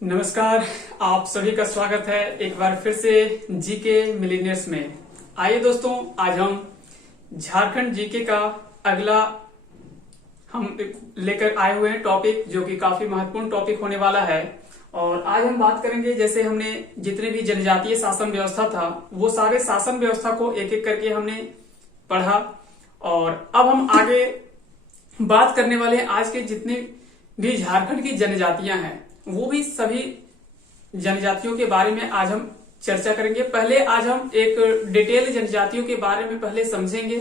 नमस्कार। आप सभी का स्वागत है एक बार फिर से जीके मिलीनियर्स में। आइए दोस्तों, आज हम झारखंड जीके का अगला हम लेकर आए हुए हैं टॉपिक, जो कि काफी महत्वपूर्ण टॉपिक होने वाला है। और आज हम बात करेंगे, जैसे हमने जितने भी जनजातीय शासन व्यवस्था था वो सारे शासन व्यवस्था को एक एक करके हमने पढ़ा। और अब हम आगे बात करने वाले हैं आज के जितने भी झारखंड की जनजातियां हैं, वो भी सभी जनजातियों के बारे में आज हम चर्चा करेंगे। पहले आज हम एक डिटेल जनजातियों के बारे में पहले समझेंगे,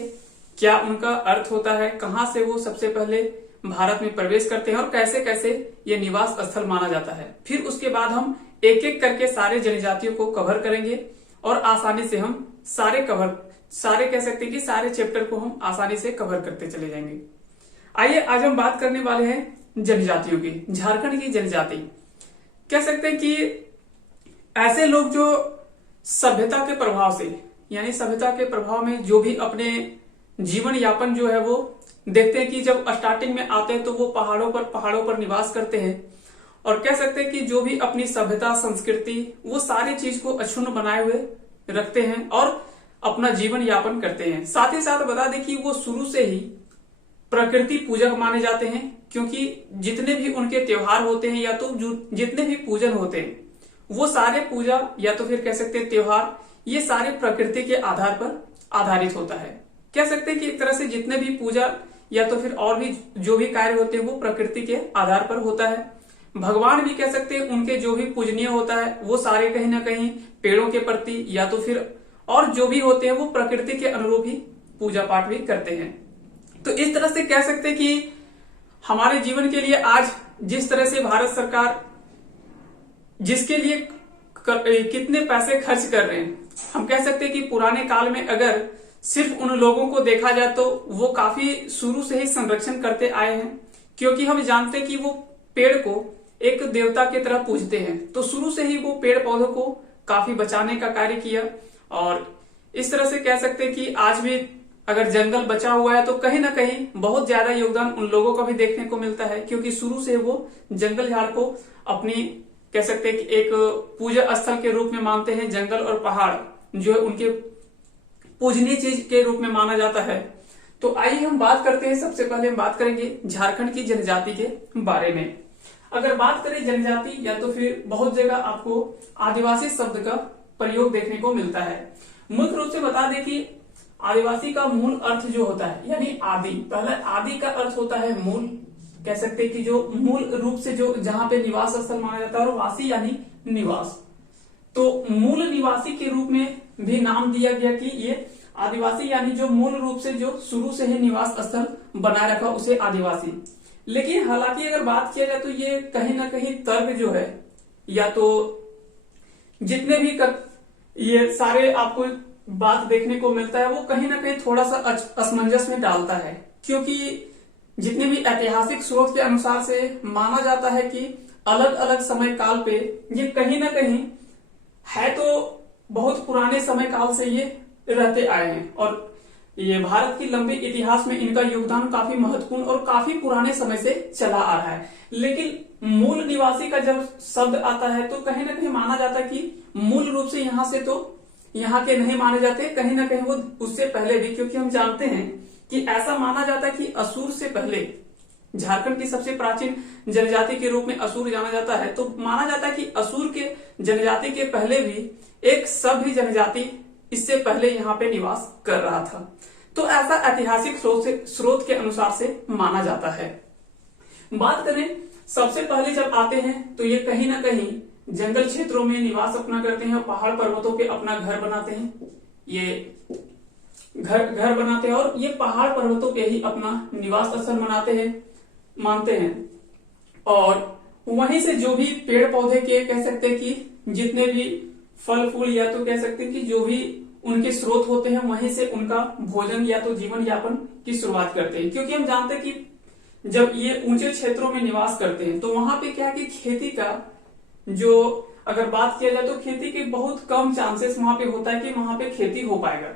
क्या उनका अर्थ होता है, कहां से वो सबसे पहले भारत में प्रवेश करते हैं और कैसे कैसे ये निवास स्थल माना जाता है। फिर उसके बाद हम एक एक करके सारे जनजातियों को कवर करेंगे और आसानी से हम सारे कह सकते हैं कि सारे चैप्टर को हम आसानी से कवर करते चले जाएंगे। आइए, आज हम बात करने वाले हैं जनजातियों की। झारखंड की जनजाति कह सकते हैं कि ऐसे लोग जो सभ्यता के प्रभाव से, यानी सभ्यता के प्रभाव में जो भी अपने जीवन यापन जो है वो देखते हैं कि जब स्टार्टिंग में आते हैं तो वो पहाड़ों पर निवास करते हैं। और कह सकते हैं कि जो भी अपनी सभ्यता संस्कृति वो सारी चीज को अक्षुण्ण बनाए हुए रखते हैं और अपना जीवन यापन करते हैं। साथ ही साथ बता दें कि वो शुरू से ही प्रकृति पूजक माने जाते हैं, क्योंकि जितने भी उनके त्योहार होते हैं या तो जितने भी पूजन होते हैं वो सारे पूजा या तो फिर कह सकते हैं त्योहार, ये सारे प्रकृति के आधार पर आधारित होता है। कह सकते हैं कि एक तरह से जितने भी पूजा या तो फिर और भी जो भी कार्य होते हैं वो प्रकृति के आधार पर होता है। भगवान भी कह सकते हैं उनके जो भी पूजनीय होता है वो सारे कहीं ना कहीं पेड़ों के प्रति या तो फिर और जो भी होते हैं वो प्रकृति के अनुरूप ही पूजा पाठ भी करते हैं। तो इस तरह से कह सकते हैं कि हमारे जीवन के लिए आज जिस तरह से भारत सरकार जिसके लिए कितने पैसे खर्च कर रहे हैं, हम कह सकते हैं कि पुराने काल में अगर सिर्फ उन लोगों को देखा जाए तो वो काफी शुरू से ही संरक्षण करते आए हैं, क्योंकि हम जानते हैं कि वो पेड़ को एक देवता की तरह पूजते हैं। तो शुरू से ही वो पेड़ पौधों को काफी बचाने का कार्य किया। और इस तरह से कह सकते हैं कि आज भी अगर जंगल बचा हुआ है तो कहीं ना कहीं बहुत ज्यादा योगदान उन लोगों का भी देखने को मिलता है, क्योंकि शुरू से वो जंगल झाड़ को अपनी कह सकते हैं कि एक पूजा स्थल के रूप में मानते हैं। जंगल और पहाड़ जो है उनके पूजनीय चीज के रूप में माना जाता है। तो आइए हम बात करते हैं, सबसे पहले हम बात करेंगे झारखंड की जनजाति के बारे में। अगर बात करें जनजाति, या तो फिर बहुत जगह आपको आदिवासी शब्द का प्रयोग देखने को मिलता है। मुख्य रूप से बता दें कि आदिवासी का मूल अर्थ जो होता है, यानी आदि, पहले आदि का अर्थ होता है मूल, कह सकते हैं कि जो मूल रूप से जो जहां पे निवास स्थल माना जाता है, और वासी यानी निवास। तो मूल निवासी के रूप में भी नाम दिया गया कि ये आदिवासी, यानी जो मूल रूप से जो शुरू से ही निवास स्थल बनाए रखा उसे आदिवासी। लेकिन हालांकि अगर बात किया जाए तो ये कहीं ना कहीं तर्क जो है, या तो जितने भी ये सारे आपको बात देखने को मिलता है वो कहीं ना कहीं थोड़ा सा असमंजस में डालता है, क्योंकि जितने भी ऐतिहासिक स्रोत के अनुसार से माना जाता है कि अलग अलग समय काल पे ये कहीं ना कहीं है तो बहुत पुराने समय काल से ये रहते आए हैं। और ये भारत की लंबे इतिहास में इनका योगदान काफी महत्वपूर्ण और काफी पुराने समय से चला आ रहा है। लेकिन मूल निवासी का जब शब्द आता है तो कहीं ना कहीं माना जाता है कि मूल रूप से यहाँ से तो यहाँ के नहीं माने जाते, कहीं ना कहीं वो उससे पहले भी, क्योंकि हम जानते हैं कि ऐसा माना जाता है कि असुर से पहले झारखंड की सबसे प्राचीन जनजाति के रूप में असुर जाना जाता है। तो माना जाता है कि असुर के जनजाति के पहले भी एक सभ्य जनजाति इससे पहले यहाँ पे निवास कर रहा था। तो ऐसा ऐतिहासिक स्रोत के अनुसार से माना जाता है। बात करें सबसे पहले जब आते हैं तो ये कहीं ना कहीं जंगल क्षेत्रों में निवास अपना करते हैं, पहाड़ पर्वतों पे अपना घर बनाते हैं। ये घर बनाते हैं और ये पहाड़ पर्वतों पे ही अपना निवास स्थल मानते हैं। और वहीं से जो भी पेड़ पौधे के कह सकते हैं कि जितने भी फल फूल या तो कह सकते हैं कि जो भी उनके स्रोत होते हैं वहीं से उनका भोजन या तो जीवन यापन की शुरुआत करते हैं। क्योंकि हम जानते हैं कि जब ये ऊंचे क्षेत्रों में निवास करते हैं तो वहां पे क्या है कि खेती का जो अगर बात किया जाए तो खेती के बहुत कम चांसेस वहां पे होता है कि वहां पे खेती हो पाएगा,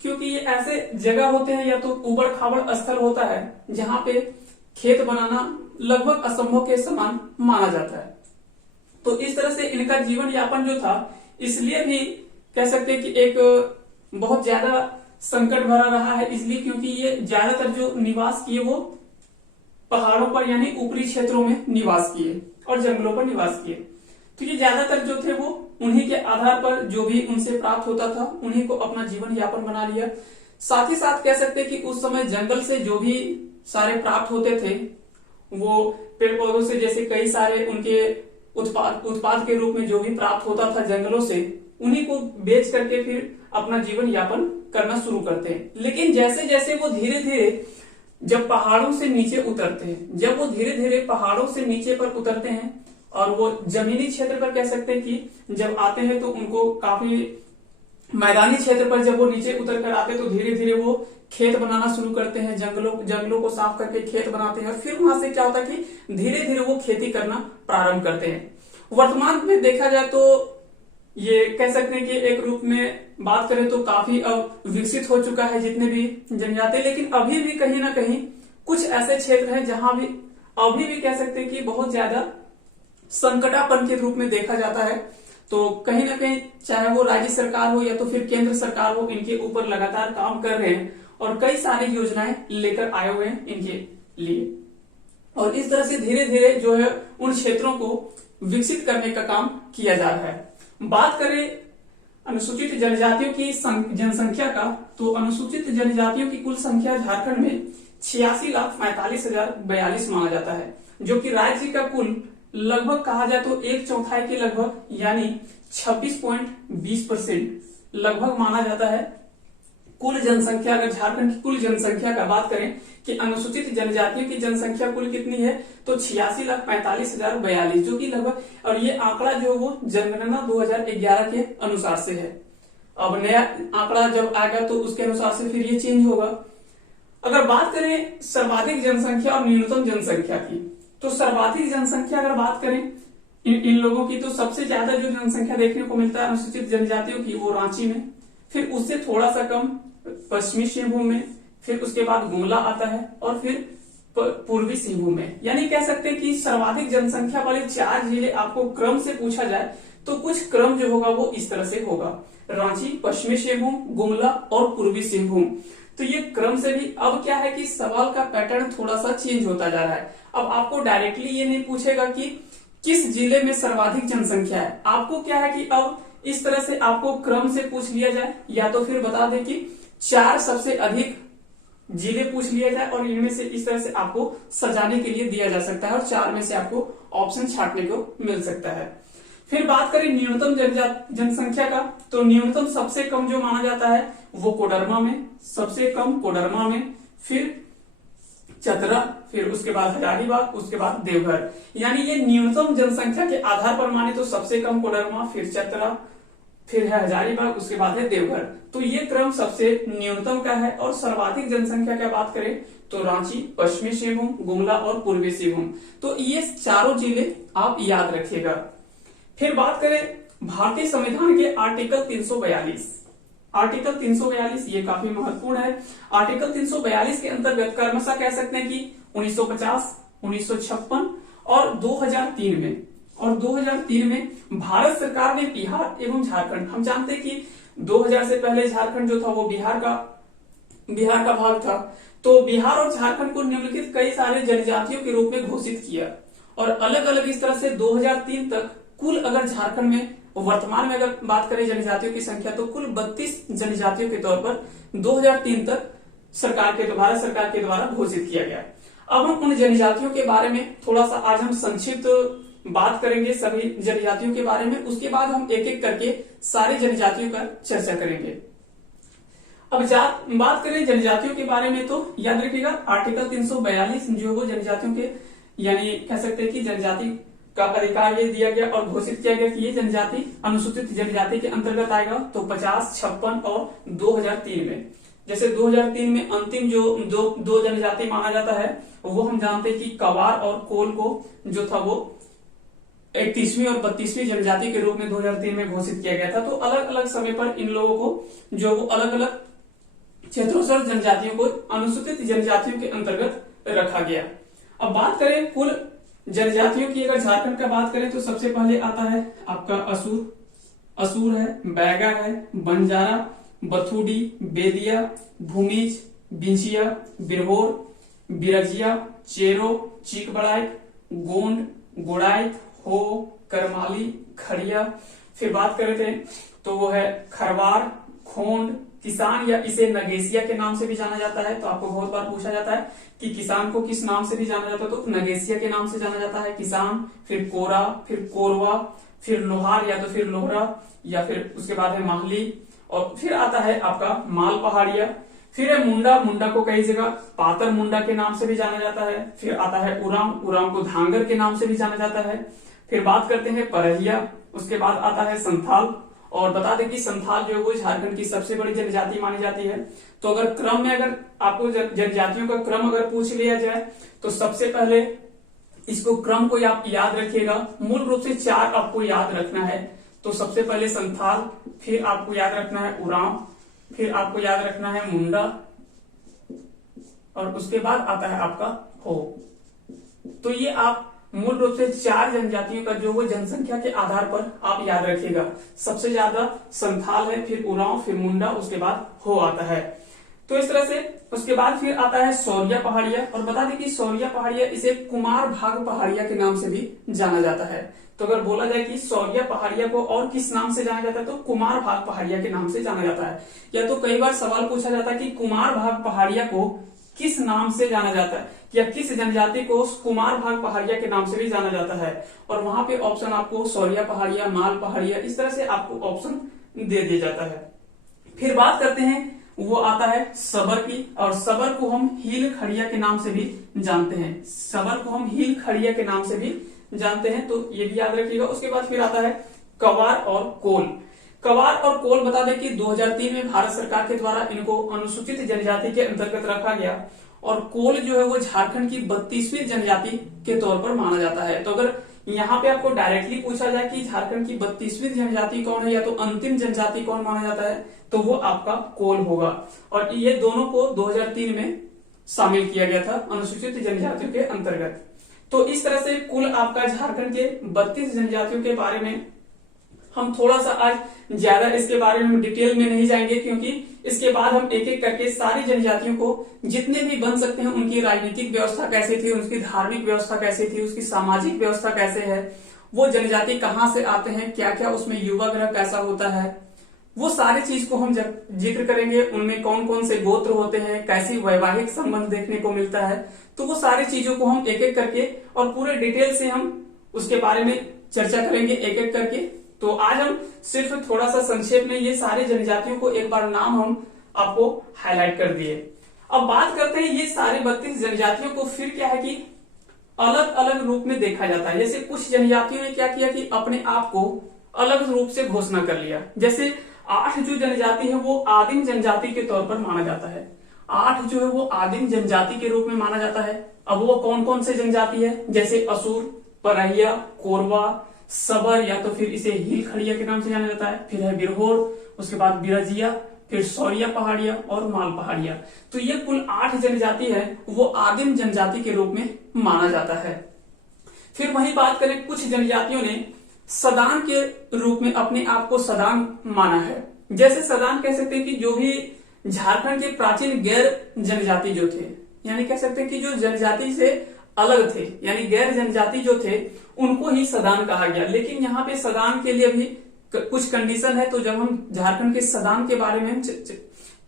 क्योंकि ये ऐसे जगह होते हैं या तो उबड़ खाबड़ स्थल होता है जहां पे खेत बनाना लगभग असंभव के समान माना जाता है। तो इस तरह से इनका जीवन यापन जो था, इसलिए भी कह सकते हैं कि एक बहुत ज्यादा संकट भरा रहा है, इसलिए क्योंकि ये ज्यादातर जो निवास किए वो पहाड़ों पर यानी ऊपरी क्षेत्रों में निवास किए और जंगलों पर निवास किए। तो ये ज्यादातर जो थे वो उन्हीं के आधार पर जो भी उनसे प्राप्त होता था उन्हीं को अपना जीवन यापन बना लिया। साथ ही साथ कह सकते हैं कि उस समय जंगल से जो भी सारे प्राप्त होते थे वो पेड़ पौधों से, जैसे कई सारे उनके उत्पाद के रूप में जो भी प्राप्त होता था जंगलों से, उन्हीं को बेच करके फिर अपना जीवन यापन करना शुरू करते हैं। लेकिन जैसे जैसे वो धीरे धीरे जब पहाड़ों से नीचे उतरते हैं, जब वो धीरे धीरे पहाड़ों से नीचे पर उतरते हैं और वो जमीनी क्षेत्र पर कह सकते हैं कि जब आते हैं तो उनको काफी मैदानी क्षेत्र पर जब वो नीचे उतर कर आते हैं तो धीरे धीरे वो खेत बनाना शुरू करते हैं, जंगलों को साफ करके खेत बनाते हैं और फिर वहां से क्या होता है कि धीरे धीरे वो खेती करना प्रारंभ करते हैं। वर्तमान में देखा जाए तो ये कह सकते हैं कि एक रूप में बात करें तो काफी अब विकसित हो चुका है जितने भी जनजाति, लेकिन अभी भी कहीं ना कहीं कुछ ऐसे क्षेत्र हैं जहां भी अभी भी कह सकते हैं कि बहुत ज्यादा संकटापन के रूप में देखा जाता है। तो कहीं ना कहीं चाहे वो राज्य सरकार हो या तो फिर केंद्र सरकार हो, इनके ऊपर लगातार काम कर रहे हैं और कई सारी योजनाएं लेकर आए हुए हैं इनके लिए, और इस तरह से धीरे धीरे जो है उन क्षेत्रों को विकसित करने का काम किया जा रहा है। बात करें अनुसूचित जनजातियों की जनसंख्या का, तो अनुसूचित जनजातियों की कुल संख्या झारखंड में 86,45,042 माना जाता है, जो कि राज्य का कुल लगभग कहा जाए तो 1/4 के लगभग यानी 26.20% लगभग माना जाता है। कुल जनसंख्या, अगर झारखंड की कुल जनसंख्या का बात करें कि अनुसूचित जनजातियों की जनसंख्या कुल कितनी है, तो 86,45,042, जो कि लगभग, और ये आंकड़ा जो है वो जनगणना 2011 के अनुसार से है। अब नया आंकड़ा जब आएगा तो उसके अनुसार से फिर ये चेंज होगा। अगर बात करें सर्वाधिक जनसंख्या और न्यूनतम जनसंख्या की, तो सर्वाधिक जनसंख्या अगर बात करें इन लोगों की, तो सबसे ज्यादा जो जनसंख्या देखने को मिलता है अनुसूचित जनजातियों की वो रांची में, फिर उससे थोड़ा सा कम पश्चिमी सिंहभूम में, फिर उसके बाद गुमला आता है और फिर पूर्वी सिंहभूम में। यानी कह सकते हैं कि सर्वाधिक जनसंख्या वाले 4 जिले आपको क्रम से पूछा जाए तो कुछ क्रम जो होगा वो इस तरह से होगा: रांची, पश्चिमी सिंहभूम, गुमला और पूर्वी सिंहभूम। तो ये क्रम से भी, अब क्या है कि सवाल का पैटर्न थोड़ा सा चेंज होता जा रहा है। अब आपको डायरेक्टली ये नहीं पूछेगा कि किस जिले में सर्वाधिक जनसंख्या है, आपको क्या है कि अब इस तरह से आपको क्रम से पूछ लिया जाए, या तो फिर बता दें कि 4 सबसे अधिक जिले पूछ लिया जाए और इनमें से इस तरह से आपको सजाने के लिए दिया जा सकता है और 4 में से आपको ऑप्शन छांटने को मिल सकता है। फिर बात करें न्यूनतम जनसंख्या का, तो न्यूनतम सबसे कम जो माना जाता है वो कोडरमा में, सबसे कम कोडरमा में, फिर चतरा, फिर उसके बाद हजारीबाग, उसके बाद देवघर। यानी ये न्यूनतम जनसंख्या के आधार पर माने तो सबसे कम कोडरमा, फिर चतरा, फिर है हजारीबाग, उसके बाद है देवघर। तो ये क्रम सबसे न्यूनतम का है। और सर्वाधिक जनसंख्या की बात करें तो रांची, पश्चिमी सिंहभूम, गुमला और पूर्वी सिंहभूम। तो ये चारों जिले आप याद रखिएगा। फिर बात करें भारतीय संविधान के आर्टिकल 342। आर्टिकल 342 ये काफी महत्वपूर्ण है। आर्टिकल 342 के अंतर्गत क्रमशः कह सकते हैं कि 1950, 1956 और 2003 में, और 2003 में भारत सरकार ने बिहार एवं झारखंड, हम जानते हैं कि 2000 से पहले झारखंड जो था वो बिहार का भाग था, तो बिहार और झारखंड को निम्नलिखित कई सारे जनजातियों के रूप में घोषित किया और अलग अलग इस तरह से 2003 तक कुल, अगर झारखंड में वर्तमान में अगर बात करें जनजातियों की संख्या, तो कुल 32 जनजातियों के तौर पर 2003 तक भारत सरकार के द्वारा घोषित किया गया। अब हम उन जनजातियों के बारे में थोड़ा सा आज हम संक्षिप्त बात करेंगे, सभी जनजातियों के बारे में। उसके बाद हम एक एक करके सारी जनजातियों का चर्चा करेंगे। अब बात करें जनजातियों के बारे में, तो याद रखिएगा आर्टिकल 342 जो वो जनजातियों के, यानी कह सकते हैं कि जनजाति का अधिकार ये दिया गया और घोषित किया गया कि ये जनजाति अनुसूचित जनजाति के अंतर्गत आएगा। तो 50, 56 और 2003 में, जैसे 2003 में अंतिम जो दो जनजाति माना जाता है वो हम जानते हैं कि कवार और कोल को जो था वो 31वीं और 32वीं जनजाति के रूप में 2003 में घोषित किया गया था। तो अलग अलग समय पर इन लोगों को जो वो अलग अलग क्षेत्रों से जनजातियों को अनुसूचित जनजातियों के अंतर्गत रखा गया। अब बात करें कुल जनजातियों की अगर झारखंड का बात करें तो सबसे पहले आता है आपका असुर है, बैगा है, बंजारा, बथुडी, बेदिया, भूमिज, बिंचिया, बिरहोर, बिरजिया, चेरो, चीकबड़ाई, गोंड, गोड़ाई, हो, करमाली, खड़िया। फिर बात कर रहे थे तो वो है खरवार, खोंड, किसान या इसे नगेसिया के नाम से भी जाना जाता है। तो आपको बहुत बार पूछा जाता है कि किसान को किस नाम से भी जाना जाता है, तो नगेसिया के नाम से जाना जाता है किसान। फिर कोरा, फिर कोरवा, फिर लोहार या तो फिर लोहरा, या फिर उसके बाद है माहली, और फिर आता है आपका माल पहाड़िया। फिर है मुंडा, मुंडा को कई जगह पातर मुंडा के नाम से भी जाना जाता है। फिर आता है उराम, उराम को धांगर के नाम से भी जाना जाता है। फिर बात करते हैं परहिया, उसके बाद आता है संथाल। और बता दें कि संथाल जो है वो झारखंड की सबसे बड़ी जनजाति मानी जाती है। तो अगर क्रम में अगर आपको जनजातियों का क्रम अगर पूछ लिया जाए तो सबसे पहले इसको क्रम को आप याद रखिएगा। मूल रूप से 4 आपको याद रखना है। तो सबसे पहले संथाल, फिर आपको याद रखना है उरांव, फिर आपको याद रखना है मुंडा, और उसके बाद आता है आपका हो। तो ये आप मूल रूप से 4 जनजातियों का जो वो जनसंख्या के आधार पर आप याद रखिएगा। सबसे ज्यादा संथाल है, फिर उरांव, फिर मुंडा, उसके बाद हो आता है। तो इस तरह से उसके बाद फिर आता है सौरिया पहाड़िया। और बता दें कि सौरिया पहाड़िया इसे कुमार भाग पहाड़िया के नाम से भी जाना जाता है। तो अगर बोला जाए कि सौरिया पहाड़िया को और किस नाम से जाना जाता है तो कुमार भाग पहाड़िया के नाम से जाना जाता है। या तो कई बार सवाल पूछा जाता है कि कुमार भाग पहाड़िया को किस नाम से जाना जाता है, या किस जनजाति को कुमार भाग पहाड़िया के नाम से भी जाना जाता है। और वहां पे ऑप्शन आपको सौरिया पहाड़िया, माल पहाड़िया, इस तरह से आपको ऑप्शन दे दिया जाता है। फिर बात करते हैं वो आता है सबर की, और सबर को हम हील खड़िया के नाम से भी जानते हैं। सबर को हम हील खड़िया के नाम से भी जानते हैं, तो ये भी याद रखिएगा। उसके बाद फिर आता है कवार और कोल। कवार और कोल बता दें कि 2003 में भारत सरकार के द्वारा इनको अनुसूचित जनजाति के अंतर्गत रखा गया। और कोल जो है वो झारखंड की 32वीं जनजाति के तौर पर माना जाता है। तो अगर यहाँ पे आपको डायरेक्टली पूछा जाए कि झारखंड की 32वीं जनजाति कौन है या तो अंतिम जनजाति कौन माना जाता है, तो वो आपका कोल होगा। और ये दोनों को 2003 में शामिल किया गया था अनुसूचित जनजातियों के अंतर्गत। तो इस तरह से कुल आपका झारखंड के 32 जनजातियों के बारे में हम थोड़ा सा आज ज्यादा इसके बारे में डिटेल में नहीं जाएंगे, क्योंकि इसके बाद हम एक एक करके सारी जनजातियों को जितने भी बन सकते हैं उनकी राजनीतिक व्यवस्था कैसे थी, उनकी धार्मिक व्यवस्था कैसे थी, उसकी सामाजिक व्यवस्था कैसे है, वो जनजाति कहाँ से आते हैं, क्या क्या उसमें युवा ग्रह कैसा होता है, वो सारी चीज को हम जब जिक्र करेंगे। उनमें कौन कौन से गोत्र होते हैं, कैसी वैवाहिक संबंध देखने को मिलता है, तो वो सारी चीजों को हम एक एक करके और पूरे डिटेल से हम उसके बारे में चर्चा करेंगे एक एक करके। तो आज हम सिर्फ थोड़ा सा संक्षेप में ये सारी जनजातियों को एक बार नाम हम आपको हाईलाइट कर दिए। अब बात करते हैं ये सारी 32 जनजातियों को फिर क्या है कि अलग अलग रूप में देखा जाता है। जैसे कुछ जनजातियों ने क्या किया कि अपने आप को अलग रूप से घोषणा कर लिया। जैसे 8 जो जनजाति है वो आदिम जनजाति के तौर पर माना जाता है। 8 जो है वो आदिम जनजाति के रूप में माना जाता है। अब वो कौन कौन से जनजाति है, जैसे असुर, परहिया, कोरवा, सबर या तो फिर इसे हील खड़िया के नाम से जाना जाता है, फिर है बिरहोर, उसके बाद बिरजिया, फिर सौरिया पहाड़िया और माल पहाड़िया। तो ये कुल 8 जनजाति है वो आदिम जनजाति के रूप में माना जाता है। फिर वही बात करें, कुछ जनजातियों ने सदान के रूप में अपने आप को सदान माना है। जैसे सदान कह सकते हैं कि जो भी झारखंड के प्राचीन गैर जनजाति जो थे, यानी कह सकते हैं कि जो जनजाति से अलग थे, यानी गैर जनजाति जो थे उनको ही सदान कहा गया। लेकिन यहाँ पे सदान के लिए भी कुछ कंडीशन है। तो जब हम झारखंड के सदान के बारे में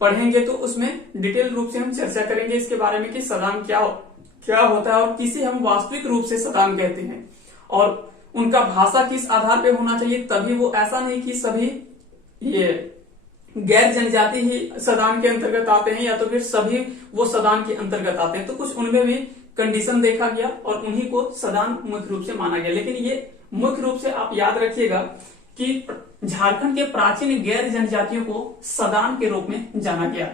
पढ़ेंगे तो उसमें डिटेल रूप से हम चर्चा करेंगे इसके बारे में कि सदान क्या होता है और किसे हम वास्तविक रूप से सदान कहते हैं, और उनका भाषा किस आधार पे होना चाहिए। तभी वो ऐसा नहीं कि सभी ये गैर जनजाति ही सदान के अंतर्गत आते हैं या तो फिर सभी वो सदान के अंतर्गत आते हैं। तो कुछ उनमें भी कंडीशन देखा गया और उन्हीं को सदान मुख्य रूप से माना गया। लेकिन ये मुख्य रूप से आप याद रखिएगा कि झारखंड के प्राचीन गैर जनजातियों को सदान के रूप में जाना गया।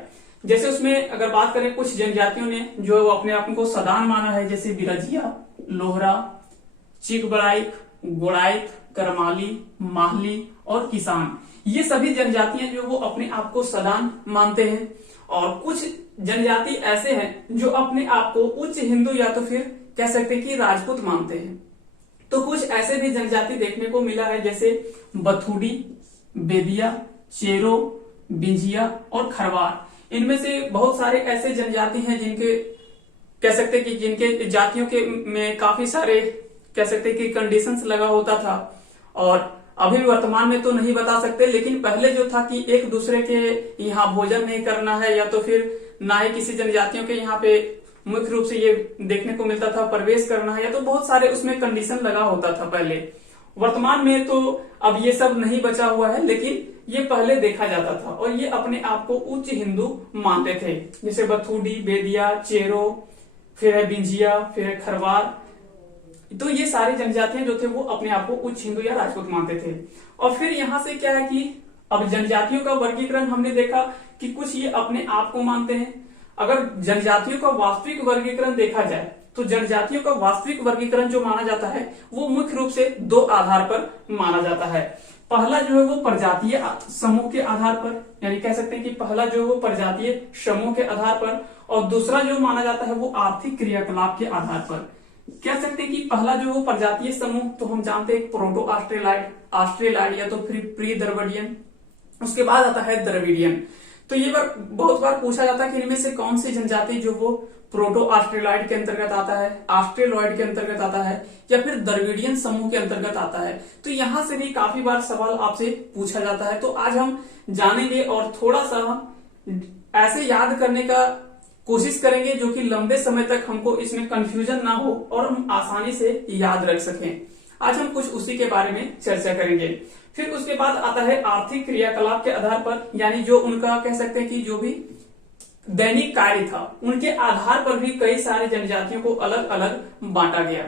जैसे उसमें अगर बात करें, कुछ जनजातियों ने जो है वो अपने आप को सदान माना है, जैसे बिरजिया, लोहरा, चिकबड़ाई, गोड़ाई, करमाली, माहली और किसान। ये सभी जनजातियां जो वो अपने आप को सदान मानते हैं। और कुछ जनजाति ऐसे हैं जो अपने आप को उच्च हिंदू या तो फिर कह सकते हैं कि राजपूत मानते हैं। तो कुछ ऐसे भी जनजाति देखने को मिला है, जैसे बथुड़ी, बेदिया, चेरो, बिंजिया और खरवार। इनमें से बहुत सारे ऐसे जनजाति हैं जिनके कह सकते हैं कि जिनके जातियों के में काफी सारे कह सकते हैं कि कंडीशंस लगा होता था, और अभी वर्तमान में तो नहीं बता सकते, लेकिन पहले जो था कि एक दूसरे के यहाँ भोजन नहीं करना है, या तो फिर ना ही किसी जनजातियों के यहाँ पे मुख्य रूप से ये देखने को मिलता था प्रवेश करना है, या तो बहुत सारे उसमें कंडीशन लगा होता था पहले। वर्तमान में तो अब ये सब नहीं बचा हुआ है, लेकिन ये पहले देखा जाता था और ये अपने आप को उच्च हिंदू मानते थे, जैसे बथुड़ी, बेदिया, चेरो, फिर है बिंजिया, फिर है खरवार। तो ये सारी जनजातियां जो थे वो अपने आप को उच्च हिंदू या राजपूत मानते थे। और फिर यहाँ से क्या है कि अब जनजातियों का वर्गीकरण हमने देखा कि कुछ ये अपने आप को मानते हैं। अगर जनजातियों का वास्तविक वर्गीकरण देखा जाए तो जनजातियों का वास्तविक वर्गीकरण जो माना जाता है वो मुख्य रूप से दो आधार पर माना जाता है। पहला जो है वो प्रजातीय समूह के आधार पर, यानी कह सकते हैं कि पहला जो है वो प्रजातीय समूह के आधार पर, और दूसरा जो माना जाता है वो आर्थिक क्रियाकलाप के आधार पर। कह सकते हैं कि पहला जो वो प्रजातीय समूह तो हम जानते हैं प्रोटो ऑस्ट्रेलाइड या तो फिर प्री द्रविडियन, उसके बाद आता है द्रविडियन। तो ये बहुत बार पूछा जाता है कि इनमें से कौन सी जनजाति जो वो प्रोटो ऑस्ट्रेलाइड के अंतर्गत आता है, ऑस्ट्रेलॉइड के अंतर्गत आता है, या फिर द्रविडियन समूह के अंतर्गत आता है। तो यहाँ से भी काफी बार सवाल आपसे पूछा जाता है। तो आज हम जानेंगे और थोड़ा सा हम ऐसे याद करने का कोशिश करेंगे जो कि लंबे समय तक हमको इसमें कंफ्यूजन ना हो और हम आसानी से याद रख सकें। आज हम कुछ उसी के बारे में चर्चा करेंगे। फिर उसके बाद आता है आर्थिक क्रियाकलाप के आधार पर, यानी जो उनका कह सकते हैं कि जो भी दैनिक कार्य था उनके आधार पर भी कई सारे जनजातियों को अलग अलग बांटा गया।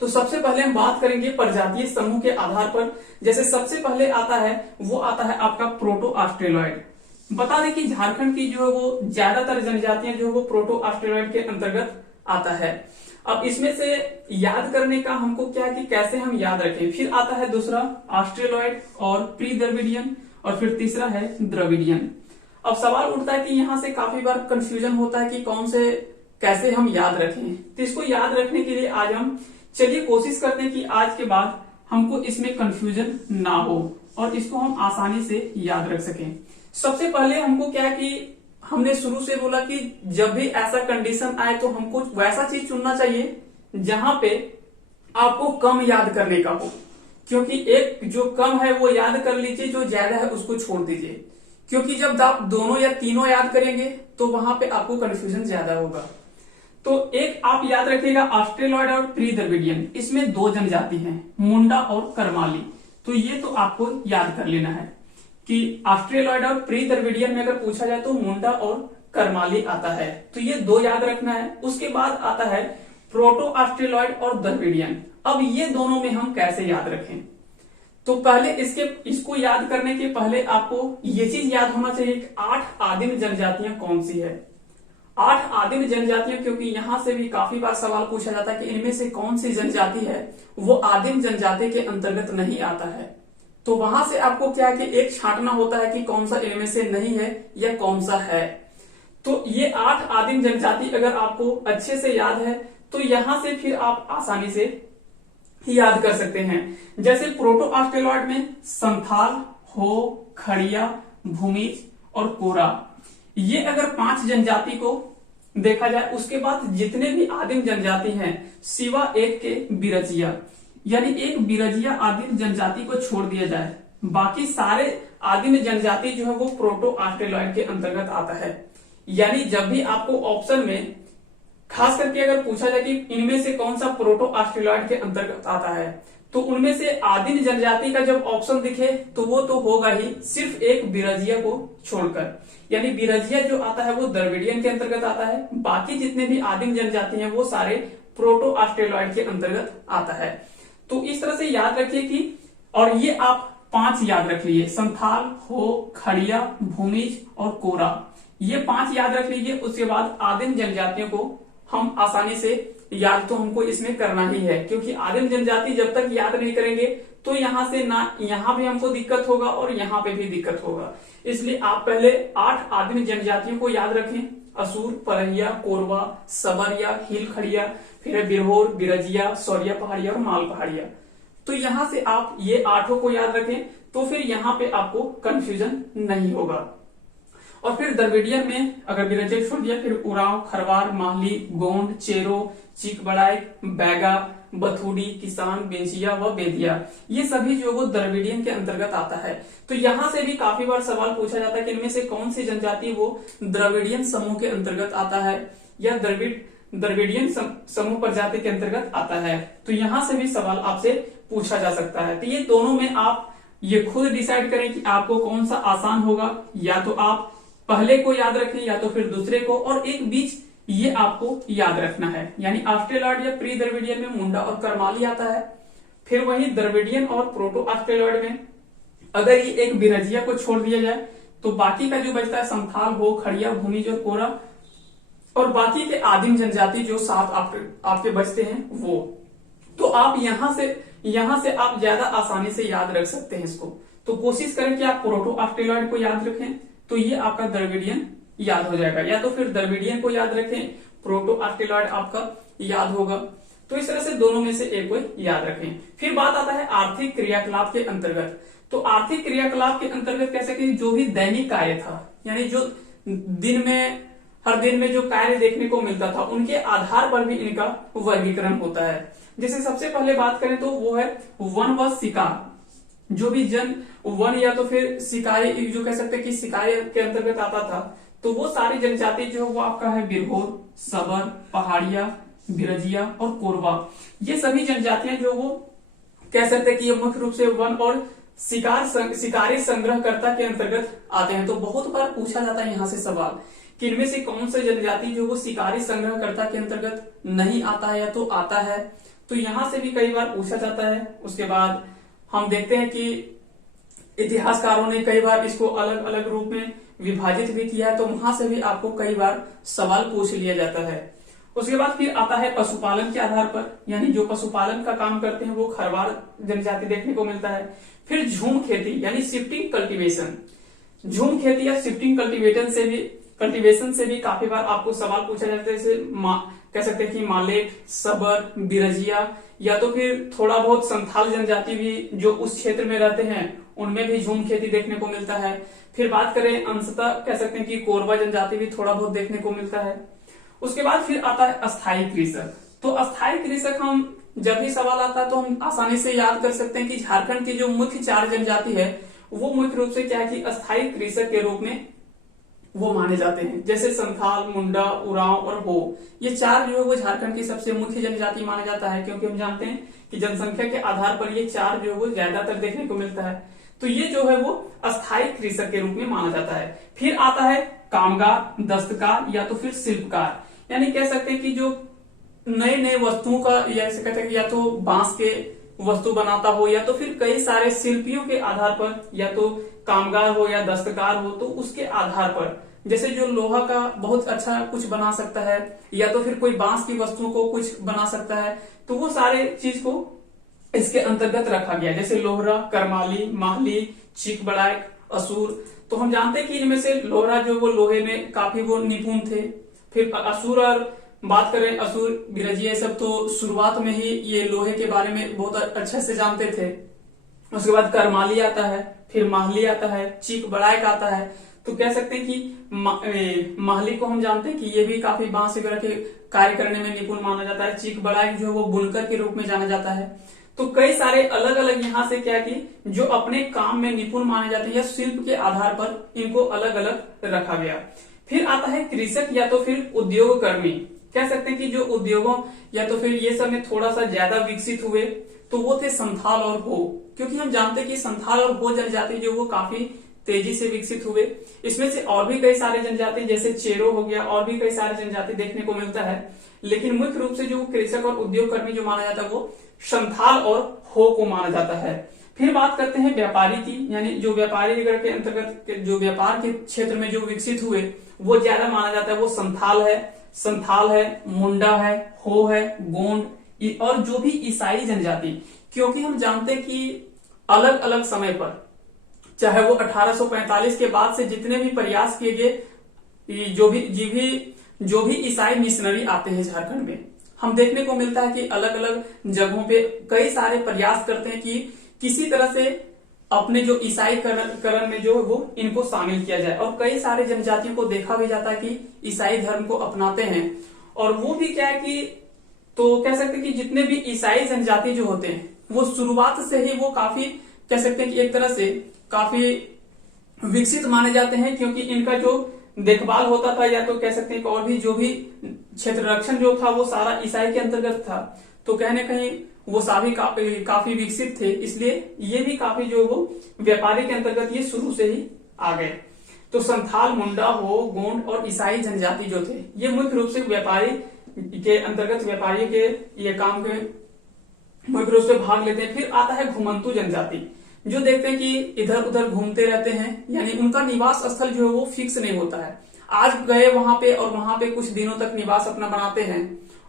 तो सबसे पहले हम बात करेंगे प्रजातीय समूह के आधार पर। जैसे सबसे पहले आता है वो आता है आपका प्रोटो ऑस्ट्रेलॉइड। बता दें कि झारखंड की जो है वो ज्यादातर जनजातियां जो है वो प्रोटो ऑस्ट्रेलॉइड के अंतर्गत आता है। अब इसमें से याद करने का हमको क्या है कि कैसे हम याद रखें। फिर आता है दूसरा ऑस्ट्रेलॉइड और प्री द्रविडियन, और फिर तीसरा है द्रविडियन। अब सवाल उठता है कि यहाँ से काफी बार कंफ्यूजन होता है कि कौन से कैसे हम याद रखें। तो इसको याद रखने के लिए आज हम चलिए कोशिश करते हैं कि आज के बाद हमको इसमें कंफ्यूजन ना हो और इसको हम आसानी से याद रख सकें। सबसे पहले हमको क्या है कि हमने शुरू से बोला कि जब भी ऐसा कंडीशन आए तो हमको वैसा चीज चुनना चाहिए जहां पे आपको कम याद करने का हो, क्योंकि एक जो कम है वो याद कर लीजिए, जो ज्यादा है उसको छोड़ दीजिए। क्योंकि जब आप दोनों या तीनों याद करेंगे तो वहां पे आपको कंफ्यूजन ज्यादा होगा। तो एक आप याद रखिएगा ऑस्ट्रेलॉइड और प्री द्रविडियन, इसमें दो जनजाति हैं, मुंडा और करमाली। तो ये तो आपको याद कर लेना है कि ऑस्ट्रेलॉइड और प्री द्रविडियन में अगर पूछा जाए तो मुंडा और करमाली आता है। तो ये दो याद रखना है। उसके बाद आता है प्रोटो ऑस्ट्रेलॉइड और द्रविडियन। अब ये दोनों में हम कैसे याद रखें, तो पहले इसको याद करने के पहले आपको ये चीज याद होना चाहिए कि 8 आदिम जनजातियां कौन सी है। 8 आदिम जनजातियां, क्योंकि यहां से भी काफी बार सवाल पूछा जाता है कि इनमें से कौन सी जनजाति है वो आदिम जनजाति के अंतर्गत नहीं आता है। तो वहां से आपको क्या है कि एक छांटना होता है कि कौन सा इनमें से नहीं है या कौन सा है। तो ये 8 आदिम जनजाति अगर आपको अच्छे से याद है तो यहां से फिर आप आसानी से याद कर सकते हैं। जैसे प्रोटो ऑस्ट्रेलॉइड में संथाल, हो, खड़िया, भूमिज और कोरा, ये अगर 5 जनजाति को देखा जाए, उसके बाद जितने भी आदिम जनजाति हैं सिवा एक के बिरजिया, यानी एक बिरजिया आदिम जनजाति को छोड़ दिया जाए, बाकी सारे आदिम जनजाति जो है वो प्रोटो ऑस्ट्रेलॉइड के अंतर्गत आता है। यानी जब भी आपको ऑप्शन में खास करके अगर पूछा जाए कि इनमें से कौन सा प्रोटो ऑस्ट्रेलॉइड के अंतर्गत आता है, तो उनमें से आदिम जनजाति का जब ऑप्शन दिखे तो वो तो होगा ही, सिर्फ एक बिरजिया को छोड़कर। यानी बिरजिया जो आता है वो द्रविडियन के अंतर्गत आता है, बाकी जितने भी आदिम जनजाति हैं वो सारे प्रोटो ऑस्ट्रेलॉइड के अंतर्गत आता है। तो इस तरह से याद रखिए कि, और ये आप 5 याद रख लीजिए, संथाल, हो, खड़िया, भूमिज और कोरा, ये 5 याद रख लीजिए। उसके बाद आदिम जनजातियों को हम आसानी से याद तो हमको इसमें करना ही है, क्योंकि आदिम जनजाति जब तक याद नहीं करेंगे तो यहां से ना यहां भी हमको दिक्कत होगा और यहां पे भी दिक्कत होगा। इसलिए आप पहले 8 आदिम जनजातियों को याद रखें, असुर, परहिया, कोरवा, सबरिया, हिल खड़िया, फिर है बिरहोर, बिरजिया, सौरिया पहाड़िया और माल पहाड़िया। तो यहां से आप ये 8 को याद रखें, तो फिर यहाँ पे आपको कंफ्यूजन नहीं होगा। और फिर द्रविडियन में अगर बिरजे छोड़ दिया, फिर उरांव, खरवार, माहली, गोंड, चेरो, चीकबड़ाई, बैगा, बथुड़ी, किसान, बेंचिया व बेदिया, ये सभी जो वो द्रविडियन के अंतर्गत आता है। तो यहाँ से भी काफी बार सवाल पूछा जाता है कि इनमें से कौन सी जनजाति वो द्रविडियन समूह के अंतर्गत आता है या द्रविडियन समूह प्रजाति के अंतर्गत आता है। तो यहाँ से भी सवाल आपसे पूछा जा सकता है। तो ये दोनों में आप ये खुद डिसाइड करें कि आपको कौन सा आसान होगा, या तो आप पहले को याद रखें या तो फिर दूसरे को, और एक बीच ये आपको याद रखना है। यानी ऑस्ट्रेलॉइड या प्री द्रविडियन में मुंडा और करमाली आता है। फिर वही द्रविडियन और प्रोटो ऑस्ट्रेलॉइड में अगर ये एक बिरजिया को छोड़ दिया जाए तो बाकी का जो बचता है संथाल, हो, खड़िया, भूमिज और कोरा, और बाकी के आदिम जनजाति जो 7 आपके बचते हैं वो। तो आप यहां से आप ज्यादा आसानी से याद रख सकते हैं इसको। तो कोशिश करें कि आप प्रोटो ऑस्ट्रेलॉइड को याद रखें, तो ये आपका द्रविडियन याद हो जाएगा, या तो फिर द्रविडियन को याद रखें, प्रोटो ऑस्ट्रेलॉइड आपका याद होगा। तो इस तरह से दोनों में से एक को याद रखें। फिर बात आता है आर्थिक क्रियाकलाप के अंतर्गत। तो आर्थिक क्रियाकलाप के अंतर्गत कैसे कि जो भी दैनिक कार्य था, यानी जो हर दिन में जो कार्य देखने को मिलता था, उनके आधार पर भी इनका वर्गीकरण होता है। जैसे सबसे पहले बात करें तो वो है वन व शिकार। जो भी वन या तो फिर शिकारी, जो कह सकते हैं कि शिकारी के अंतर्गत आता था, तो वो सारी जनजाति जो वो आपका है बिरहोर, सबर, पहाड़िया, बिरजिया और कोरबा। ये सभी जनजातियां जो वो कह सकते हैं कि ये मुख्य रूप से वन और शिकारी संग्रहकर्ता के अंतर्गत आते हैं। तो बहुत बार पूछा जाता है यहाँ से सवाल कि इनमें से कौन सा जनजाति जो वो शिकारी संग्रहकर्ता के अंतर्गत नहीं आता है या तो आता है। तो यहाँ से भी कई बार पूछा जाता है। उसके बाद हम देखते हैं कि इतिहासकारों ने कई बार इसको अलग अलग रूप में विभाजित भी किया है, तो वहां से भी आपको कई बार सवाल पूछ लिया जाता है। उसके बाद फिर आता है पशुपालन के आधार पर, यानी जो पशुपालन का काम करते हैं वो खरवार जनजाति देखने को मिलता है। फिर झूम खेती यानी शिफ्टिंग कल्टीवेशन, झूम खेती या शिफ्टिंग कल्टीवेशन से भी काफी बार आपको सवाल पूछा जाता है। जैसे कह सकते हैं कि मालेट, सबर, बिरजिया, या तो फिर थोड़ा बहुत संथाल जनजाति भी जो उस क्षेत्र में रहते हैं उनमें भी झूम खेती देखने को मिलता है। फिर बात करें अंशतः कह सकते हैं कि कोरबा जनजाति भी थोड़ा बहुत देखने को मिलता है। उसके बाद फिर आता है अस्थायी कृषक। तो अस्थायी कृषक हम जब भी सवाल आता है तो हम आसानी से याद कर सकते हैं कि झारखंड की जो मुख्य 4 जनजाति है वो मुख्य रूप से क्या है कि अस्थायी कृषक के रूप में वो माने जाते हैं। जैसे संथाल, मुंडा, उरांव और हो, ये 4 जो है वो झारखंड की सबसे मुख्य जनजाति माना जाता है, क्योंकि हम जानते हैं कि जनसंख्या के आधार पर ये 4 जो है वो ज्यादातर देखने को मिलता है। तो ये जो है वो अस्थायी कृषक के रूप में माना जाता है। फिर आता है कामगार, दस्तकार या तो फिर शिल्पकार, यानी कह सकते हैं कि जो नए नए वस्तुओं का, या ऐसे कहते हैं कि या तो बांस के वस्तु बनाता हो या तो फिर कई सारे शिल्पियों के आधार पर, या तो कामगार हो या दस्तकार हो, तो उसके आधार पर जैसे जो लोहा का बहुत अच्छा कुछ बना सकता है या तो फिर कोई बांस की वस्तुओं को कुछ बना सकता है, तो वो सारे चीज को इसके अंतर्गत रखा गया। जैसे लोहरा, करमाली, माहली, चीकबड़ाई, असुर। तो हम जानते हैं कि इनमें से लोहरा जो वो लोहे में काफी वो निपुण थे। फिर असुर और बात करें असुर, बिरजिया, सब तो शुरुआत में ही ये लोहे के बारे में बहुत अच्छे से जानते थे। उसके बाद करमाली आता है, फिर माहली आता है, चीकबड़ाई आता है। तो कह सकते हैं कि माहली को हम जानते हैं कि ये भी काफी बांस वगैरह के कार्य करने में निपुण माना जाता है। चीकबड़ाई जो है वो बुनकर के रूप में जाना जाता है। तो कई सारे अलग अलग यहाँ से क्या कि जो अपने काम में निपुण माने जाते हैं या शिल्प के आधार पर इनको अलग अलग रखा गया। फिर आता है कृषक या तो फिर उद्योग कर्मी। कह सकते हैं कि जो उद्योगों या तो फिर ये सब में थोड़ा सा ज्यादा विकसित हुए तो वो थे संथाल और हो, क्योंकि हम जानते हैं कि संथाल और हो जनजाति जो वो काफी तेजी से विकसित हुए। इसमें से और भी कई सारे जनजाति जैसे चेरो हो गया, और भी कई सारे जनजाति देखने को मिलता है, लेकिन मुख्य रूप से जो कृषक और उद्योग कर्मी जो माना जाता है वो संथाल और हो को माना जाता है। फिर बात करते हैं व्यापारी की, यानी जो व्यापारी वगैरह के अंतर्गत जो व्यापार के क्षेत्र में जो विकसित हुए वो ज्यादा माना जाता है, वो संथाल है, मुंडा है, हो है, गोंड और जो भी ईसाई जनजाति। क्योंकि हम जानते हैं कि अलग अलग समय पर, चाहे वो 1845 के बाद से जितने भी प्रयास किए गए, जो भी ईसाई मिशनरी आते हैं झारखंड में, हम देखने को मिलता है कि अलग अलग जगहों पे कई सारे प्रयास करते हैं कि किसी तरह से अपने जो ईसाई करण में जो है वो इनको शामिल किया जाए, और कई सारे जनजातियों को देखा भी जाता है कि ईसाई धर्म को अपनाते हैं। और वो भी क्या है कि तो कह सकते हैं कि जितने भी ईसाई जनजाति जो होते हैं वो शुरुआत से ही वो काफी कह सकते हैं कि एक तरह से काफी विकसित माने जाते हैं, क्योंकि इनका जो देखभाल होता था, या तो कह सकते हैं कि और भी जो भी क्षेत्र रक्षण जो था वो सारा ईसाई के अंतर्गत था। तो कहीं न कहीं वो सभी काफी विकसित थे, इसलिए ये भी काफी जो वो व्यापारी के अंतर्गत ये शुरू से ही आ गए। तो संथाल, मुंडा, हो, गोंड और ईसाई जनजाति जो थे ये मुख्य रूप से व्यापारी के अंतर्गत व्यापारी के ये काम के मुख्य रूप से भाग लेते हैं। फिर आता है घुमंतु जनजाति, जो देखते हैं कि इधर उधर घूमते रहते हैं, यानी उनका निवास स्थल जो है वो फिक्स नहीं होता है। आज गए वहां पे और वहां पे कुछ दिनों तक निवास अपना बनाते हैं,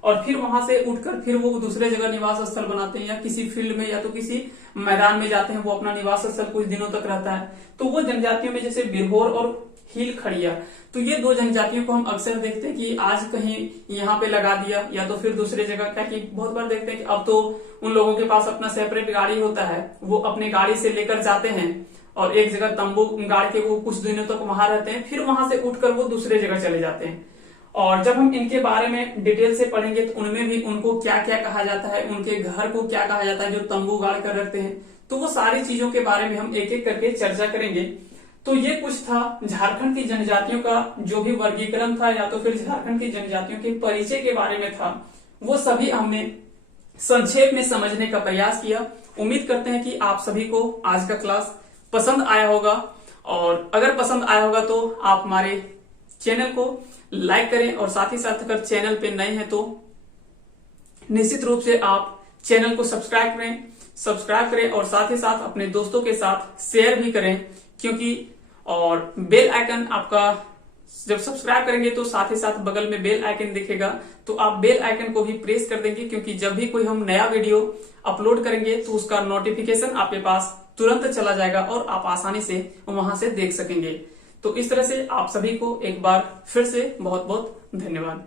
और फिर वहां से उठकर फिर वो दूसरे जगह निवास स्थल बनाते हैं, या किसी फील्ड में या तो किसी मैदान में जाते हैं, वो अपना निवास स्थल कुछ दिनों तक रहता है। तो वो जनजातियों में जैसे बिरहोर और हील खड़िया, तो ये दो जनजातियों को हम अक्सर देखते हैं कि आज कहीं यहाँ पे लगा दिया या तो फिर दूसरे जगह, क्या कि बहुत बार देखते हैं कि अब तो उन लोगों के पास अपना सेपरेट गाड़ी होता है, वो अपनी गाड़ी से लेकर जाते हैं और एक जगह तंबू गाड़ के वो कुछ दिनों तक वहां रहते हैं, फिर वहां से उठकर वो दूसरे जगह चले जाते हैं। और जब हम इनके बारे में डिटेल से पढ़ेंगे तो उनमें भी उनको क्या क्या कहा जाता है, उनके घर को क्या कहा जाता है जो तंबू गाड़ कर रखते हैं, तो वो सारी चीजों के बारे में हम एक एक करके चर्चा करेंगे। तो ये कुछ था झारखंड की जनजातियों का जो भी वर्गीकरण था, या तो फिर झारखंड की जनजातियों के परिचय के बारे में था, वो सभी हमने संक्षेप में समझने का प्रयास किया। उम्मीद करते हैं कि आप सभी को आज का क्लास पसंद आया होगा, और अगर पसंद आया होगा तो आप हमारे चैनल को लाइक करें, और साथ ही साथ अगर चैनल पे नए हैं तो निश्चित रूप से आप चैनल को सब्सक्राइब करें और साथ ही साथ अपने दोस्तों के साथ शेयर भी करें, क्योंकि और बेल आइकन आपका जब सब्सक्राइब करेंगे तो साथ ही साथ बगल में बेल आइकन दिखेगा, तो आप बेल आइकन को भी प्रेस कर देंगे, क्योंकि जब भी कोई हम नया वीडियो अपलोड करेंगे तो उसका नोटिफिकेशन आपके पास तुरंत चला जाएगा और आप आसानी से वहां से देख सकेंगे। तो इस तरह से आप सभी को एक बार फिर से बहुत बहुत धन्यवाद।